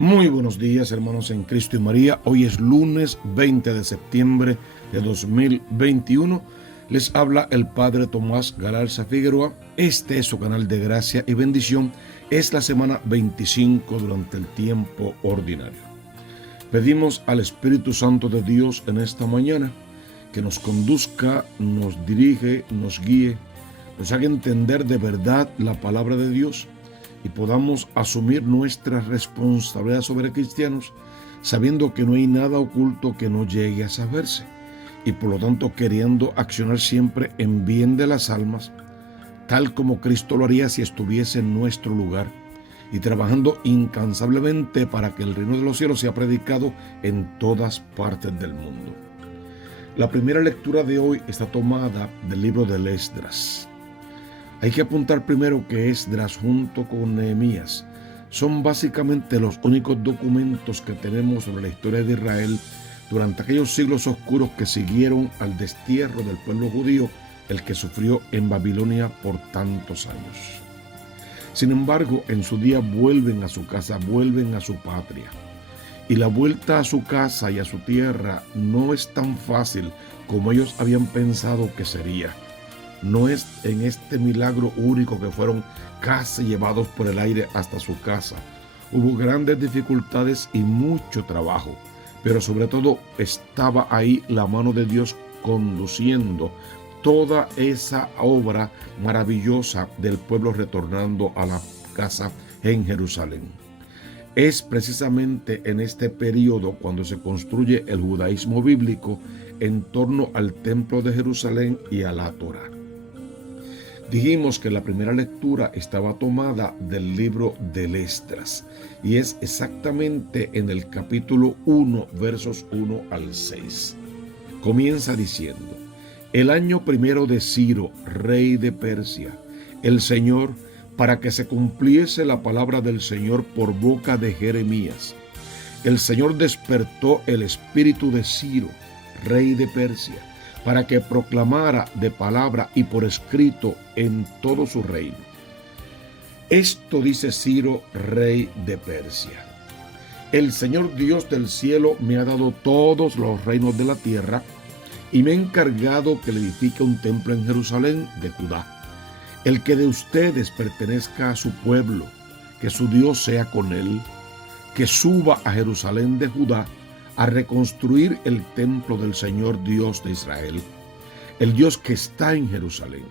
Muy buenos días, hermanos en Cristo y María. Hoy es lunes 20 de septiembre de 2021. Les habla el Padre Tomás Galarza Figueroa. Este es su canal de gracia y bendición. Es la semana 25 durante el tiempo ordinario. Pedimos al Espíritu Santo de Dios en esta mañana que nos conduzca, nos dirige, nos guíe, nos haga entender de verdad la palabra de Dios y podamos asumir nuestra responsabilidad sobre cristianos, sabiendo que no hay nada oculto que no llegue a saberse, y por lo tanto queriendo accionar siempre en bien de las almas, tal como Cristo lo haría si estuviese en nuestro lugar, y trabajando incansablemente para que el reino de los cielos sea predicado en todas partes del mundo. La primera lectura de hoy está tomada del libro de Esdras. Hay que apuntar primero que Esdras junto con Nehemías son básicamente los únicos documentos que tenemos sobre la historia de Israel durante aquellos siglos oscuros que siguieron al destierro del pueblo judío, el que sufrió en Babilonia por tantos años. Sin embargo, en su día vuelven a su casa, vuelven a su patria. Y la vuelta a su casa y a su tierra no es tan fácil como ellos habían pensado que sería. No es en este milagro único que fueron casi llevados por el aire hasta su casa. Hubo grandes dificultades y mucho trabajo, pero sobre todo estaba ahí la mano de Dios conduciendo toda esa obra maravillosa del pueblo retornando a la casa en Jerusalén. Es precisamente en este periodo cuando se construye el judaísmo bíblico en torno al templo de Jerusalén y a la Torá. Dijimos que la primera lectura estaba tomada del libro de Esdras y es exactamente en el capítulo 1, versos 1 al 6. Comienza diciendo: el año primero de Ciro, rey de Persia, el Señor, para que se cumpliese la palabra del Señor por boca de Jeremías, el Señor despertó el espíritu de Ciro, rey de Persia, para que proclamara de palabra y por escrito en todo su reino. Esto dice Ciro, rey de Persia: el Señor Dios del cielo me ha dado todos los reinos de la tierra y me ha encargado que le edifique un templo en Jerusalén de Judá, el que de ustedes pertenezca a su pueblo, que su Dios sea con él, que suba a Jerusalén de Judá a reconstruir el templo del Señor Dios de Israel, el Dios que está en Jerusalén,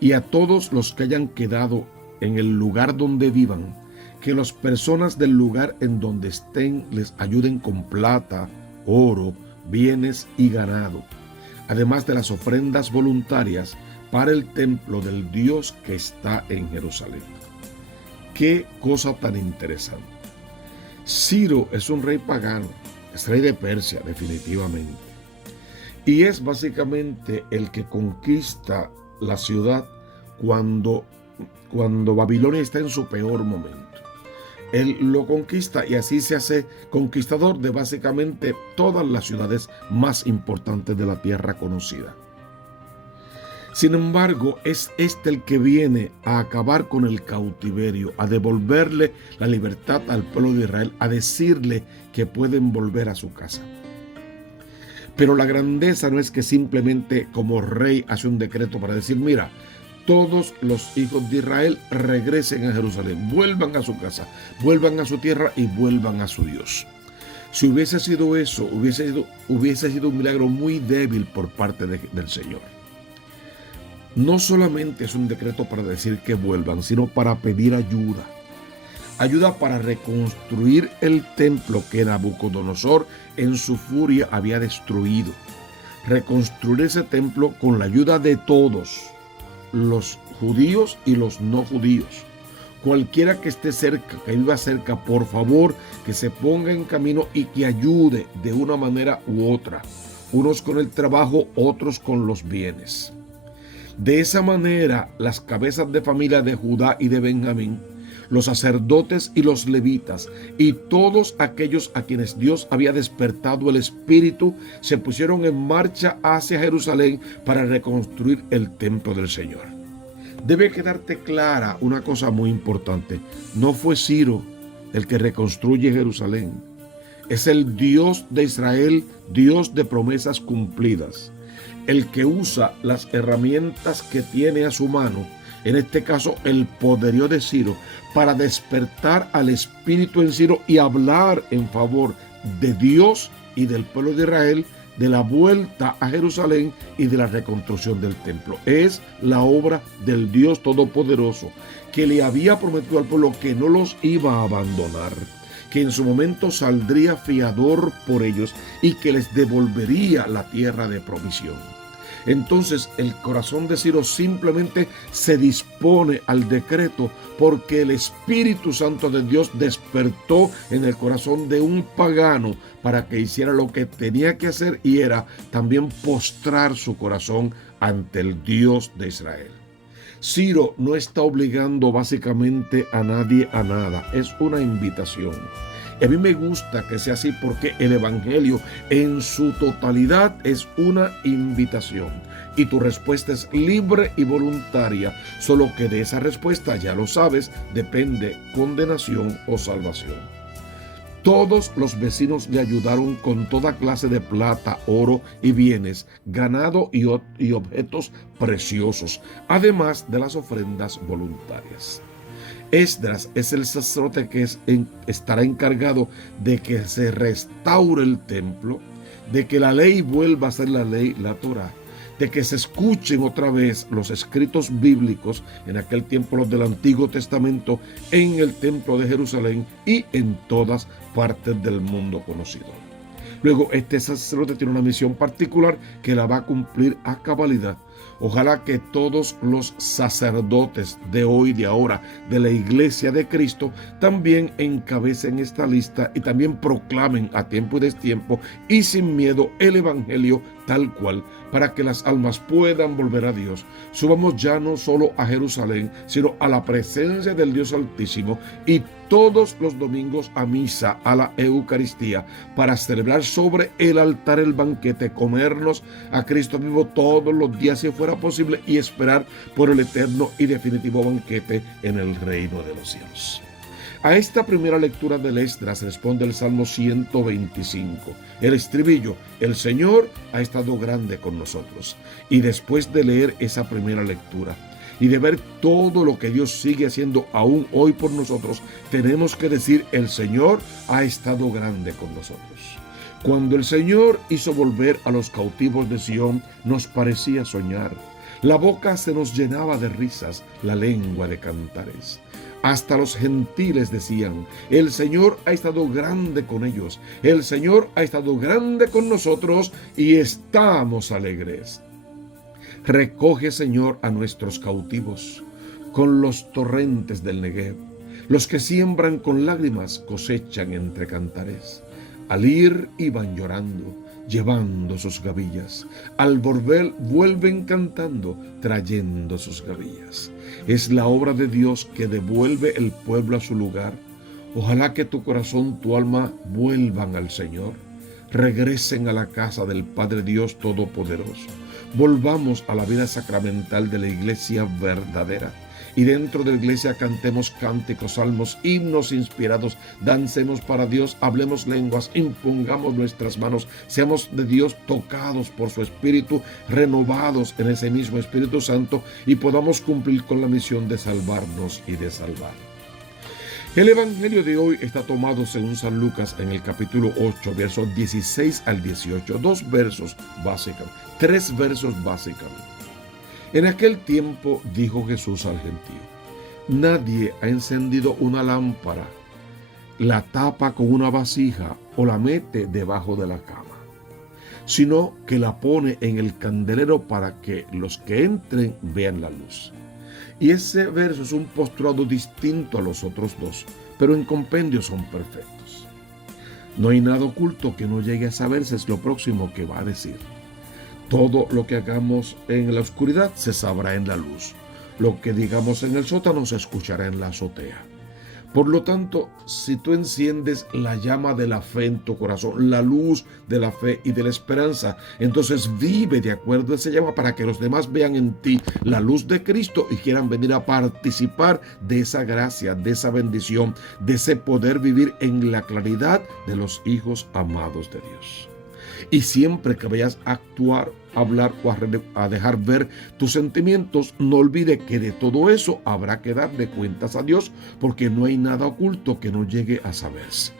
y a todos los que hayan quedado en el lugar donde vivan, que las personas del lugar en donde estén les ayuden con plata, oro, bienes y ganado, además de las ofrendas voluntarias para el templo del Dios que está en Jerusalén. Qué cosa tan interesante. Ciro es un rey pagano, es rey de Persia definitivamente, y es básicamente el que conquista la ciudad cuando Babilonia está en su peor momento. Él lo conquista y así se hace conquistador de básicamente todas las ciudades más importantes de la tierra conocida. Sin embargo, es este el que viene a acabar con el cautiverio, a devolverle la libertad al pueblo de Israel, a decirle que pueden volver a su casa. Pero la grandeza no es que simplemente como rey hace un decreto para decir: mira, todos los hijos de Israel regresen a Jerusalén, vuelvan a su casa, vuelvan a su tierra y vuelvan a su Dios. Si hubiese sido eso, hubiese sido un milagro muy débil por parte del Señor. No solamente es un decreto para decir que vuelvan, sino para pedir ayuda. Ayuda para reconstruir el templo que Nabucodonosor en su furia había destruido. Reconstruir ese templo con la ayuda de todos, los judíos y los no judíos. Cualquiera que esté cerca, que viva cerca, por favor, que se ponga en camino y que ayude de una manera u otra. Unos con el trabajo, otros con los bienes. De esa manera, las cabezas de familia de Judá y de Benjamín, los sacerdotes y los levitas, y todos aquellos a quienes Dios había despertado el espíritu, se pusieron en marcha hacia Jerusalén para reconstruir el templo del Señor. Debe quedarte clara una cosa muy importante: no fue Ciro el que reconstruye Jerusalén. Es el Dios de Israel, Dios de promesas cumplidas, el que usa las herramientas que tiene a su mano, en este caso el poderío de Ciro, para despertar al espíritu en Ciro y hablar en favor de Dios y del pueblo de Israel, de la vuelta a Jerusalén y de la reconstrucción del templo. Es la obra del Dios Todopoderoso, que le había prometido al pueblo que no los iba a abandonar, que en su momento saldría fiador por ellos y que les devolvería la tierra de provisión. Entonces el corazón de Ciro simplemente se dispone al decreto porque el Espíritu Santo de Dios despertó en el corazón de un pagano para que hiciera lo que tenía que hacer, y era también postrar su corazón ante el Dios de Israel. Ciro no está obligando básicamente a nadie a nada, es una invitación. Y a mí me gusta que sea así porque el Evangelio en su totalidad es una invitación. Y tu respuesta es libre y voluntaria, solo que de esa respuesta, ya lo sabes, depende condenación o salvación. Todos los vecinos le ayudaron con toda clase de plata, oro y bienes, ganado y objetos preciosos, además de las ofrendas voluntarias. Esdras es el sacerdote que estará encargado de que se restaure el templo, de que la ley vuelva a ser la ley, la Torá, de que se escuchen otra vez los escritos bíblicos, en aquel tiempo los del Antiguo Testamento, en el templo de Jerusalén y en todas partes del mundo conocido. Luego, este sacerdote tiene una misión particular que la va a cumplir a cabalidad. Ojalá que todos los sacerdotes de hoy, de ahora, de la Iglesia de Cristo, también encabecen esta lista y también proclamen a tiempo y destiempo y sin miedo el Evangelio tal cual, para que las almas puedan volver a Dios. Subamos ya no solo a Jerusalén, sino a la presencia del Dios Altísimo, y todos los domingos a misa, a la Eucaristía, para celebrar sobre el altar el banquete, comernos a Cristo vivo todos los días si fuera posible, y esperar por el eterno y definitivo banquete en el reino de los cielos. A esta primera lectura del Esdras responde el Salmo 125. El estribillo: el Señor ha estado grande con nosotros. Y después de leer esa primera lectura y de ver todo lo que Dios sigue haciendo aún hoy por nosotros, tenemos que decir: el Señor ha estado grande con nosotros. Cuando el Señor hizo volver a los cautivos de Sión, nos parecía soñar. La boca se nos llenaba de risas, la lengua de cantares. Hasta los gentiles decían: el Señor ha estado grande con ellos, el Señor ha estado grande con nosotros y estamos alegres. Recoge, Señor, a nuestros cautivos con los torrentes del Negev. Los que siembran con lágrimas cosechan entre cantares. Al ir iban llorando, llevando sus gavillas. Al volver vuelven cantando, trayendo sus gavillas. Es la obra de Dios que devuelve el pueblo a su lugar. Ojalá que tu corazón, tu alma vuelvan al Señor. Regresen a la casa del Padre Dios Todopoderoso. Volvamos a la vida sacramental de la iglesia verdadera. Y dentro de la iglesia cantemos cánticos, salmos, himnos inspirados, dancemos para Dios, hablemos lenguas, impongamos nuestras manos, seamos de Dios tocados por su Espíritu, renovados en ese mismo Espíritu Santo, y podamos cumplir con la misión de salvarnos y de salvar. El Evangelio de hoy está tomado según San Lucas en el capítulo 8, versos 16 al 18, tres versos básicamente. En aquel tiempo dijo Jesús al gentío: nadie ha encendido una lámpara, la tapa con una vasija o la mete debajo de la cama, sino que la pone en el candelero para que los que entren vean la luz. Y ese verso es un postulado distinto a los otros dos, pero en compendio son perfectos. No hay nada oculto que no llegue a saberse, es lo próximo que va a decir. Todo lo que hagamos en la oscuridad se sabrá en la luz. Lo que digamos en el sótano se escuchará en la azotea. Por lo tanto, si tú enciendes la llama de la fe en tu corazón, la luz de la fe y de la esperanza, entonces vive de acuerdo a esa llama para que los demás vean en ti la luz de Cristo y quieran venir a participar de esa gracia, de esa bendición, de ese poder vivir en la claridad de los hijos amados de Dios. Y siempre que vayas a actuar, a hablar o a dejar ver tus sentimientos, no olvide que de todo eso habrá que darle cuentas a Dios, porque no hay nada oculto que no llegue a saberse.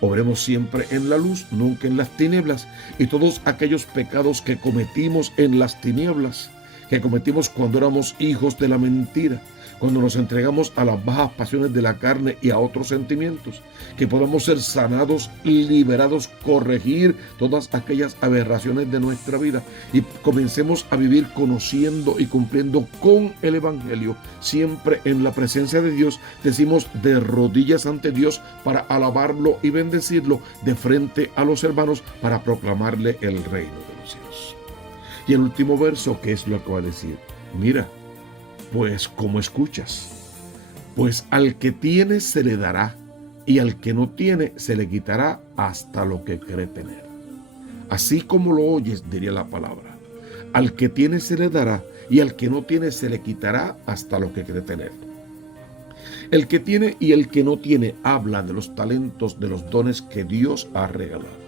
Obremos siempre en la luz, nunca en las tinieblas, y todos aquellos pecados que cometimos en las tinieblas, que cometimos cuando éramos hijos de la mentira, cuando nos entregamos a las bajas pasiones de la carne y a otros sentimientos, que podamos ser sanados, liberados, corregir todas aquellas aberraciones de nuestra vida y comencemos a vivir conociendo y cumpliendo con el Evangelio, siempre en la presencia de Dios. Decimos de rodillas ante Dios para alabarlo y bendecirlo, de frente a los hermanos para proclamarle el reino de los cielos. Y el último verso, ¿qué es lo que va a decir? Mira, pues ¿cómo escuchas? Pues al que tiene se le dará, y al que no tiene se le quitará hasta lo que cree tener. Así como lo oyes, diría la palabra. Al que tiene se le dará, y al que no tiene se le quitará hasta lo que cree tener. El que tiene y el que no tiene habla de los talentos, de los dones que Dios ha regalado.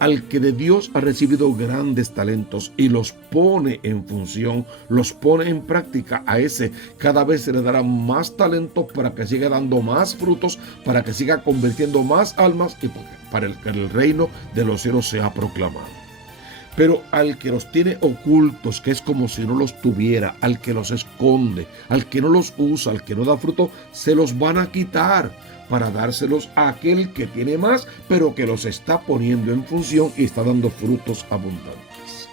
Al que de Dios ha recibido grandes talentos y los pone en función, los pone en práctica, a ese cada vez se le dará más talentos para que siga dando más frutos, para que siga convirtiendo más almas y para que el reino de los cielos sea proclamado. Pero al que los tiene ocultos, que es como si no los tuviera, al que los esconde, al que no los usa, al que no da fruto, se los van a quitar para dárselos a aquel que tiene más, pero que los está poniendo en función y está dando frutos abundantes.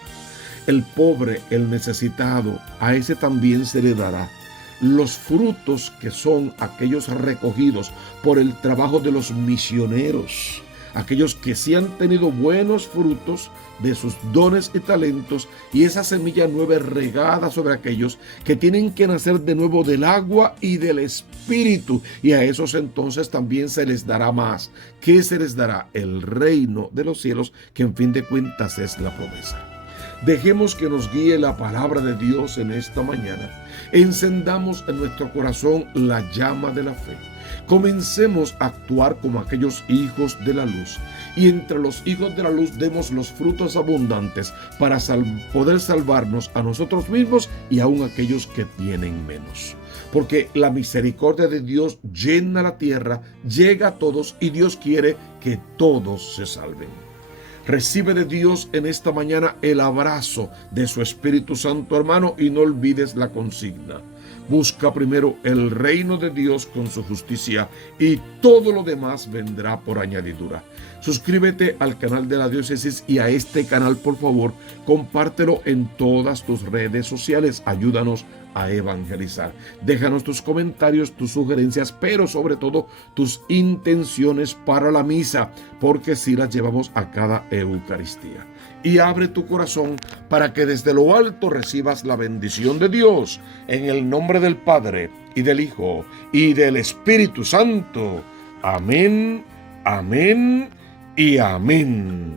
El pobre, el necesitado, a ese también se le dará los frutos que son aquellos recogidos por el trabajo de los misioneros, aquellos que sí han tenido buenos frutos de sus dones y talentos, y esa semilla nueva regada sobre aquellos que tienen que nacer de nuevo del agua y del Espíritu, y a esos entonces también se les dará más. ¿Qué se les dará? El reino de los cielos, que en fin de cuentas es la promesa. Dejemos que nos guíe la palabra de Dios en esta mañana. Encendamos en nuestro corazón la llama de la fe. Comencemos a actuar como aquellos hijos de la luz, y entre los hijos de la luz demos los frutos abundantes para poder salvarnos a nosotros mismos y aún aquellos que tienen menos. Porque la misericordia de Dios llena la tierra, llega a todos, y Dios quiere que todos se salven. Recibe de Dios en esta mañana el abrazo de su Espíritu Santo, hermano, y no olvides la consigna. Busca primero el reino de Dios con su justicia, y todo lo demás vendrá por añadidura. Suscríbete al canal de la Diócesis, y a este canal, por favor, compártelo en todas tus redes sociales. Ayúdanos a evangelizar. Déjanos tus comentarios, tus sugerencias, pero sobre todo tus intenciones para la misa, porque si las llevamos a cada Eucaristía. Y abre tu corazón para que desde lo alto recibas la bendición de Dios, en el nombre del Padre, y del Hijo, y del Espíritu Santo. Amén, amén y amén.